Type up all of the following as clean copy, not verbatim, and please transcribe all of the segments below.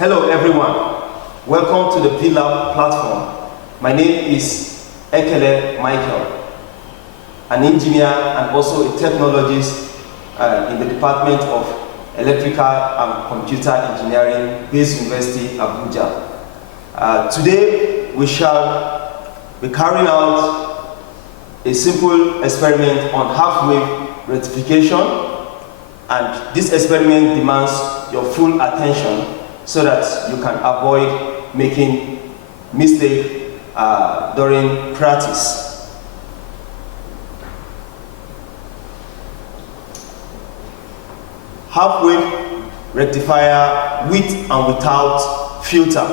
Hello everyone, welcome to the VLab platform. My name is Ekele Michael, an engineer and also a technologist in the Department of Electrical and Computer Engineering, based University, Abuja. Today we shall be carrying out a simple experiment on half-wave rectification, and this experiment demands your full attention so that you can avoid making mistakes during practice. Half-wave rectifier with and without filter.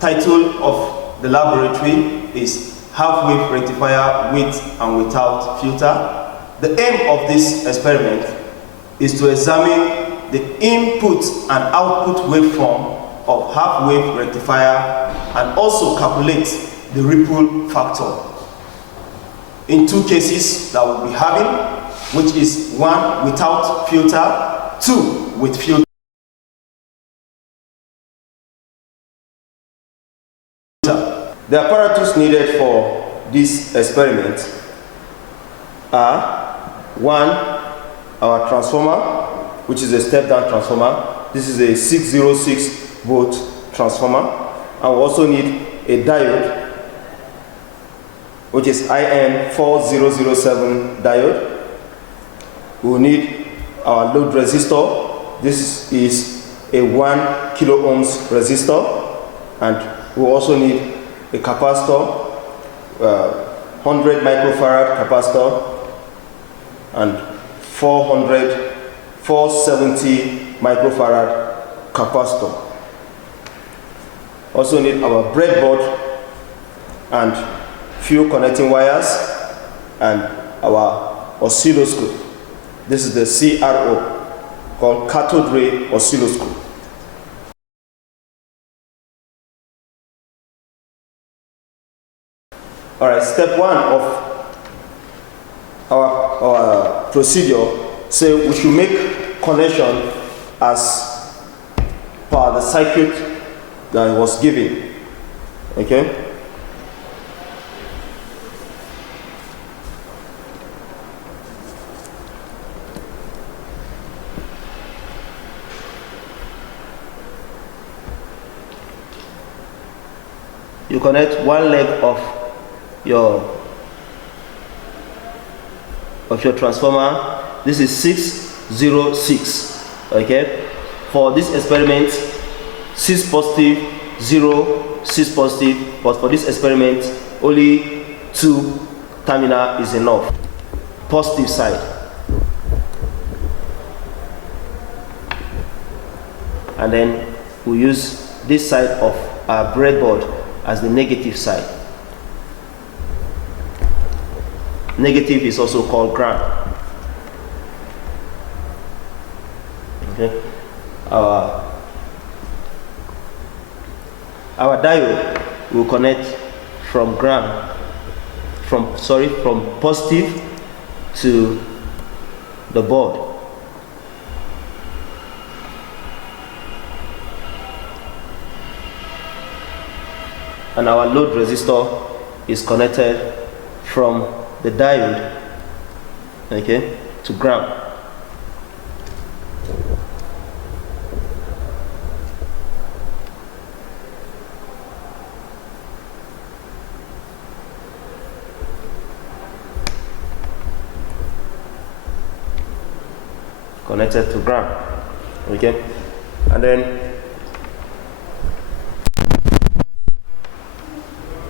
Title of the laboratory is half-wave rectifier with and without filter. The aim of this experiment is to examine the input and output waveform of half-wave rectifier and also calculate the ripple factor. In two cases that we'll be having, which is one without filter, two with filter. The apparatus needed for this experiment are: one, our transformer, which is a step-down transformer. This is a 606 volt transformer. And we also need a diode, which is IN4007 diode. We will need our load resistor. This is a 1 kilo ohms resistor. And we will also need a capacitor, 100 microfarad capacitor, and 470 microfarad capacitor. Also need our breadboard and few connecting wires and our oscilloscope. This is the CRO, called cathode ray oscilloscope. All right, step one of our procedure. So we should make connection as per the circuit that was given. Okay? You connect one leg of your transformer. This is 606. Okay, for this experiment, 6 positive, 0, 6 positive, but for this experiment only 2 terminal is enough. Positive side, and then we use this side of our breadboard as the negative side. Negative is also called ground. Okay. Our diode will connect from ground, from positive to the board. And our load resistor is connected from the diode, okay, to ground. Connected to ground, okay, and then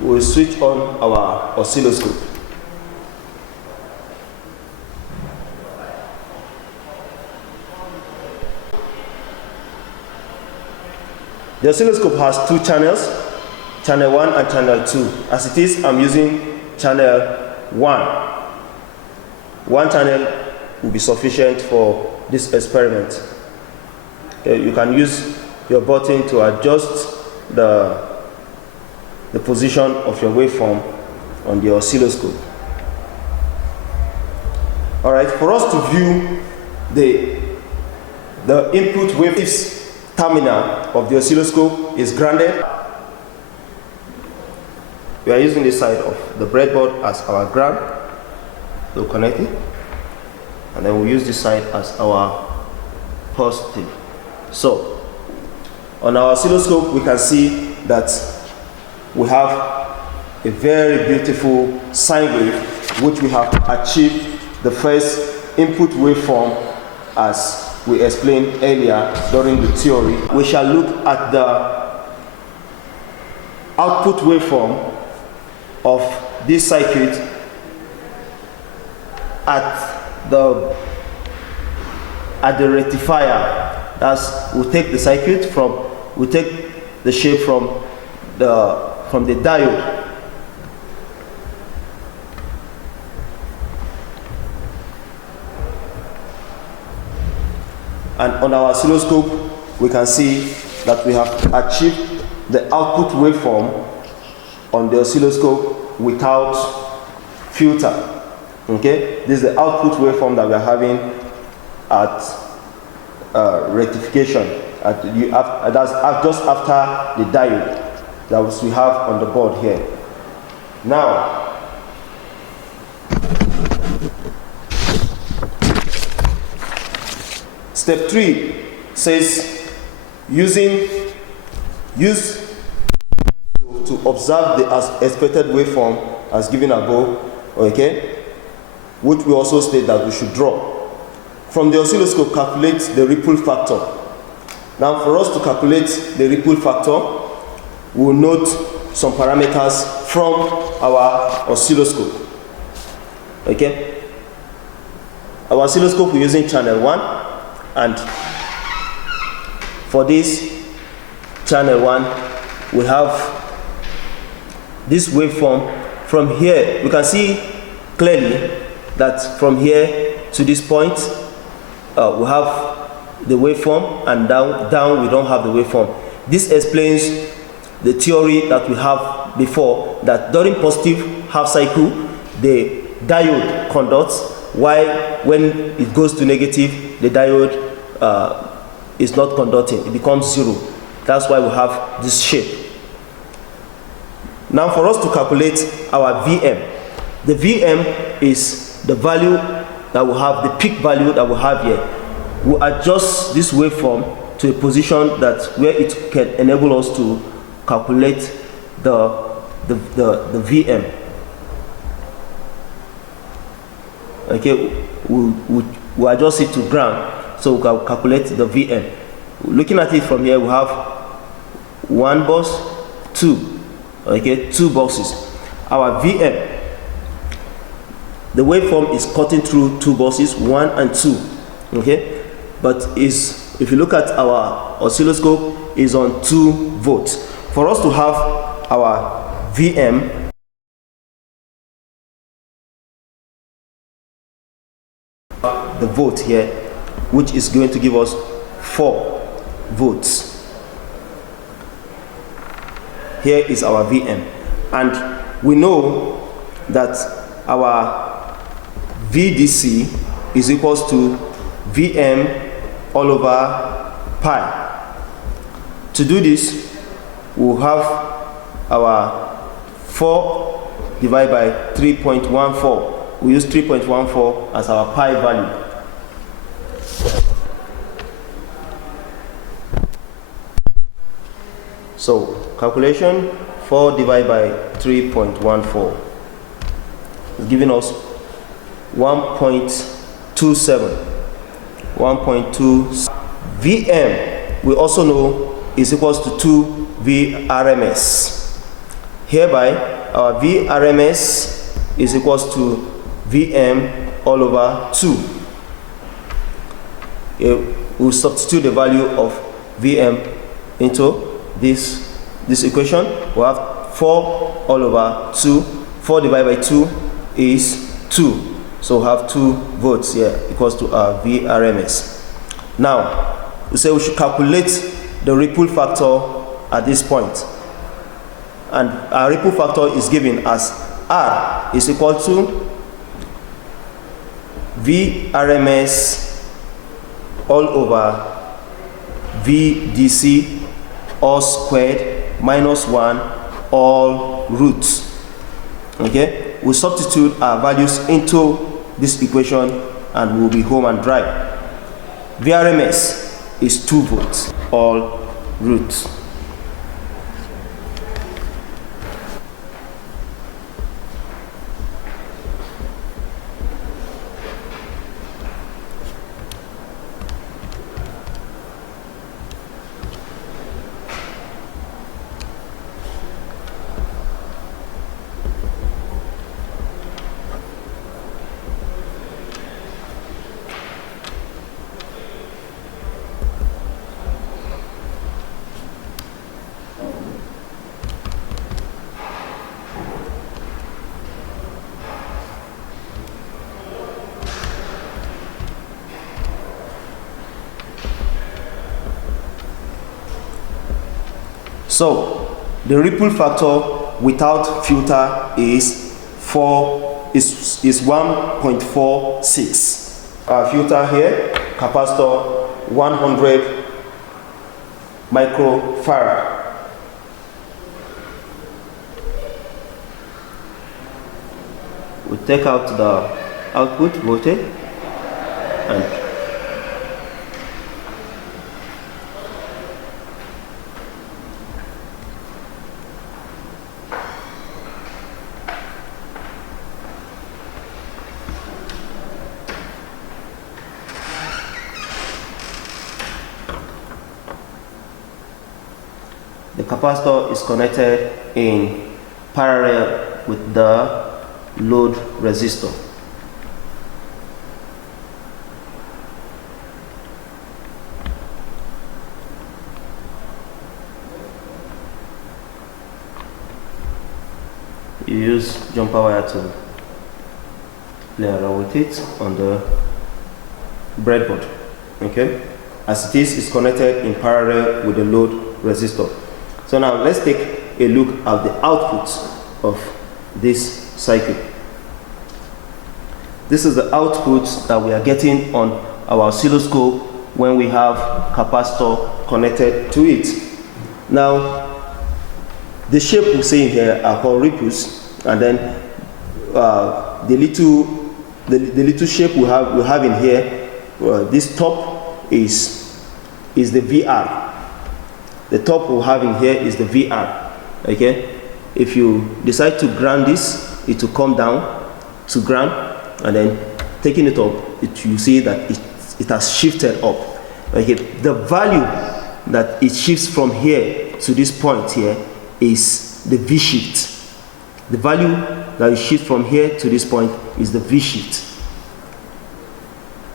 we'll switch on our oscilloscope. The oscilloscope has 2 channels, channel 1 and channel 2. As it is, I'm using channel 1. One channel will be sufficient for this experiment. Okay, you can use your button to adjust the position of your waveform on the oscilloscope. All right, for us to view the input waves terminal of the oscilloscope is grounded. We are using this side of the breadboard as our ground to connect it, and then we use this side as our positive. So on our oscilloscope we can see that we have a very beautiful sine wave, which we have achieved the first input waveform as we explained earlier during the theory. We shall look at the output waveform of this circuit at the rectifier. That's, we take the circuit from, we take the shape from the diode. And on our oscilloscope, we can see that we have achieved the output waveform on the oscilloscope without filter. Okay, this is the output waveform that we are having at rectification. That's just after the diode that we have on the board here. Now, step 3 says use to observe the expected waveform as given above, okay, which we also state that we should draw. From the oscilloscope, calculate the ripple factor. Now, for us to calculate the ripple factor, we will note some parameters from our oscilloscope. Okay, our oscilloscope we're using channel 1, and for this channel 1 we have this waveform. From here we can see clearly that from here to this point we have the waveform, and down we don't have the waveform. This explains the theory that we have before, that during positive half cycle the diode conducts, while when it goes to negative the diode is not conducting, it becomes 0. That's why we have this shape. Now, for us to calculate our Vm, the Vm is the value that we have, the peak value that we have here. We adjust this waveform to a position that where it can enable us to calculate the Vm. Okay, we adjust it to ground, so we can calculate the Vm. Looking at it from here, we have 1 bus, 2. Okay, 2 boxes. Our Vm, the waveform is cutting through 2 buses, 1 and 2. Okay, but if you look at our oscilloscope, is on 2 volts. For us to have our Vm, the volt here, which is going to give us 4 volts. Here is our Vm, and we know that our VDC is equals to Vm all over pi. To do this, we'll have our 4 divided by 3.14. We use 3.14 as our pi value. So calculation, 4 divided by 3.14 is giving us 1.27. 1.2 Vm, we also know, is equals to 2 Vrms. Hereby, our Vrms is equals to Vm all over 2. We'll substitute the value of Vm into this equation. We have 4 all over 2. 4 divided by 2 is 2. So we have 2 volts here equals to our Vrms. Now, we say we should calculate the ripple factor at this point. And our ripple factor is given as R is equal to Vrms all over VDC all squared minus 1 all roots. Okay, we substitute our values into this equation and we'll be home and dry. VRMS is 2 volts all roots. So the ripple factor without filter is 1.46. Our filter here, capacitor 100 microfarad. We take out the output voltage and the capacitor is connected in parallel with the load resistor. You use jumper wire to play around with it on the breadboard. Okay, as it is connected in parallel with the load resistor. So now let's take a look at the outputs of this circuit. This is the output that we are getting on our oscilloscope when we have capacitor connected to it. Now, the shape we see in here are called ripples, and then the little shape we have in here, this top is the VR. The top we have in here is the VR. Okay, if you decide to ground this, it will come down to ground, and then taking it up, you see that it has shifted up. Okay, the value that it shifts from here to this point here is the V shift. The value that it shifts from here to this point is the V shift.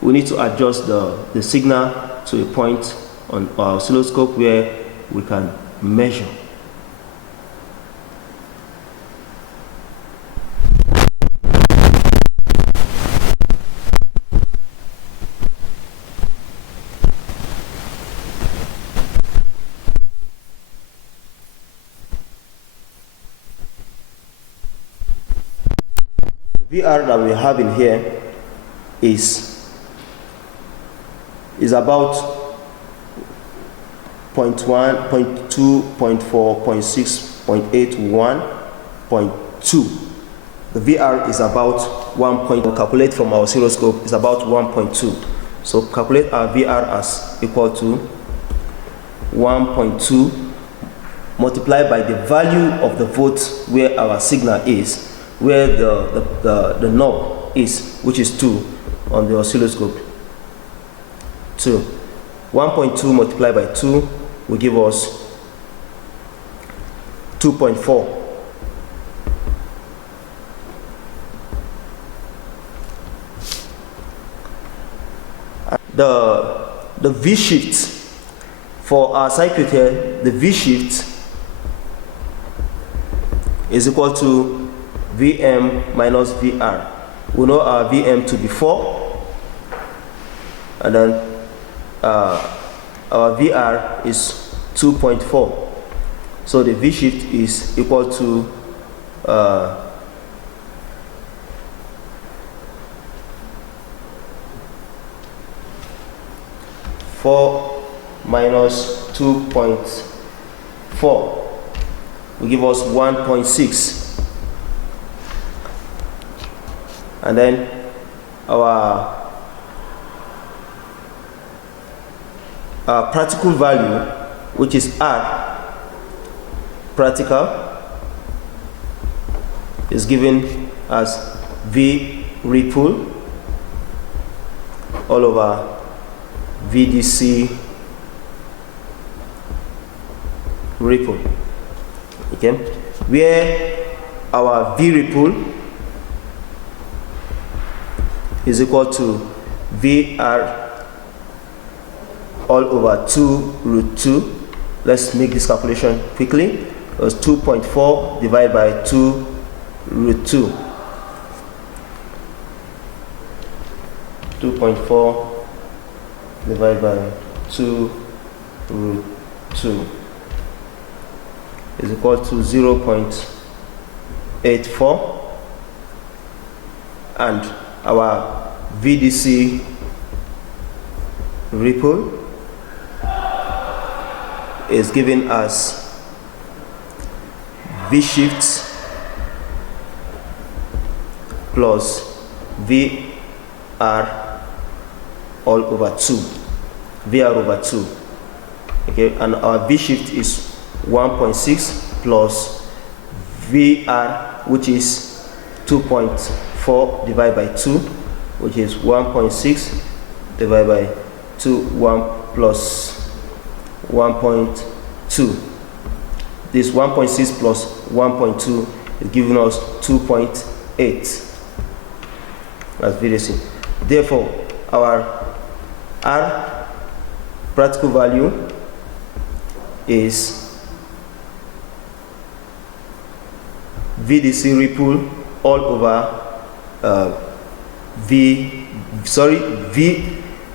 We need to adjust the signal to a point on our oscilloscope where we can measure. VR that we have in here is about 0.1, 0.2, 0.4, 0.6, 0.8, 1.2. The VR is about 1. Calculate from our oscilloscope is about 1.2. So calculate our VR as equal to 1.2 multiplied by the value of the volts where our signal is, where the knob is, which is 2 on the oscilloscope. 2. 1.2 multiplied by 2 will give us 2.4. The V shift for our circuit here, the V shift is equal to Vm minus Vr. We know our Vm to be 4, and then our Vr is 2.4. So the V shift is equal to 4 minus 2.4 will give us 1.6. And then our practical value, which is R practical, is given as V ripple all over VDC ripple. Okay, where our V ripple is equal to VR all over 2 root 2. Let's make this calculation quickly. It was 2.4 divided by 2 root 2. 2.4 divided by 2 root 2 is equal to 0.84, and our VDC ripple is given as V shift plus VR all over 2, VR over 2. Okay, and our V shift is 1.6 plus VR, which is 2.4 divided by 2, which is 1.6 divided by 2, 1 plus 1.2. This 1.6 plus 1.2 is giving us 2.8 as VDC. Therefore, our R practical value is VDC ripple all over V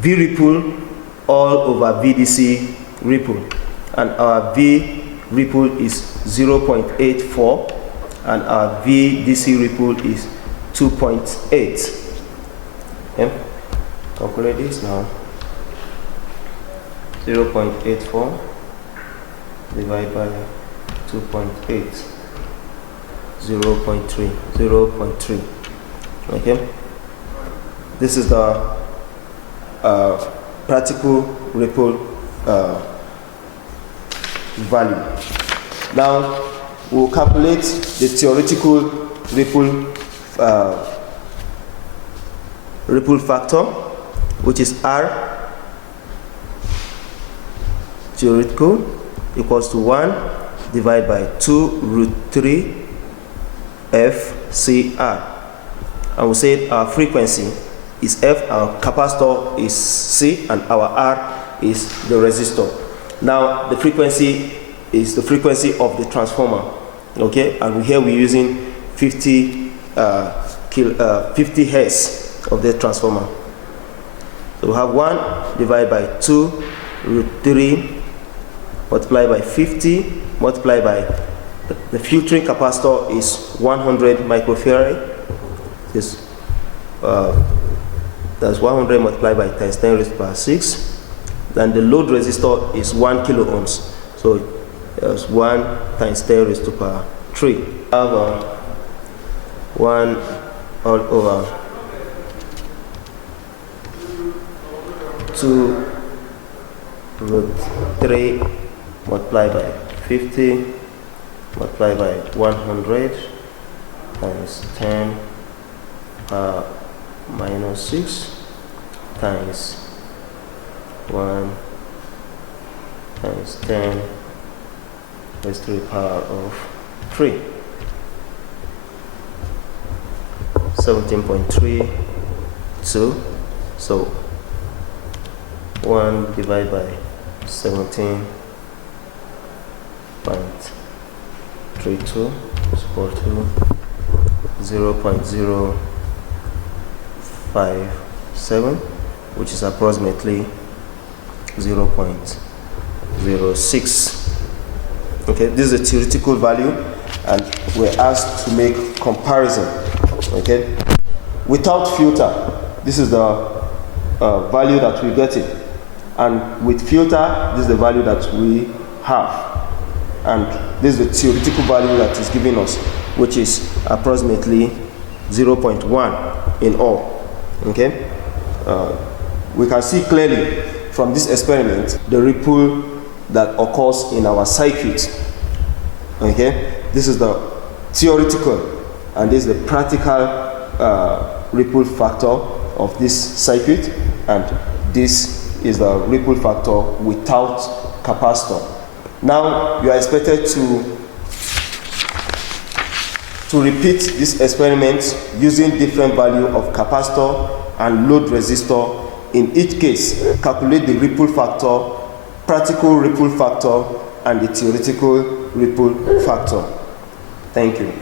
ripple all over VDC ripple, and our V ripple is 0.84 and our VDC ripple is 2.8. Okay, calculate this now. 0.84 divided by 2.8, 0.3. Okay, this is the practical ripple value. Now we'll calculate the theoretical ripple factor, which is R theoretical equals to 1 divided by 2 root 3 FCR. And we said our frequency is F, our capacitor is C, and our R is the resistor. Now the frequency is the frequency of the transformer. Okay, and here we're using 50 Hertz of the transformer. So we have 1 divided by 2 root 3 multiplied by 50 multiplied by the filtering capacitor is 100 microfarad. This that's 100 multiplied by times 10 raised to the power 6. Then the load resistor is 1 kilo ohms. So there's 1 times 10 raised to the power 3. We have 1 all over 2 root 3 multiplied by 50 multiplied by 100 times 10 minus 6 times 1 times 10 raised to the power of 3. 17.32. So 1 divided by 17.32 is equal to 0.057, which is approximately 0.06. Okay, this is a theoretical value, and we're asked to make comparison. Okay, without filter, this is the value that we're getting. And with filter, this is the value that we have. And this is the theoretical value that is giving us, which is approximately 0.1 in all. Okay? We can see clearly from this experiment the ripple that occurs in our circuit. Okay? This is the theoretical, and this is the practical ripple factor of this circuit, and this is the ripple factor without capacitor. Now you are expected to repeat this experiment using different value of capacitor and load resistor. In each case, calculate the ripple factor, practical ripple factor, and the theoretical ripple factor. Thank you.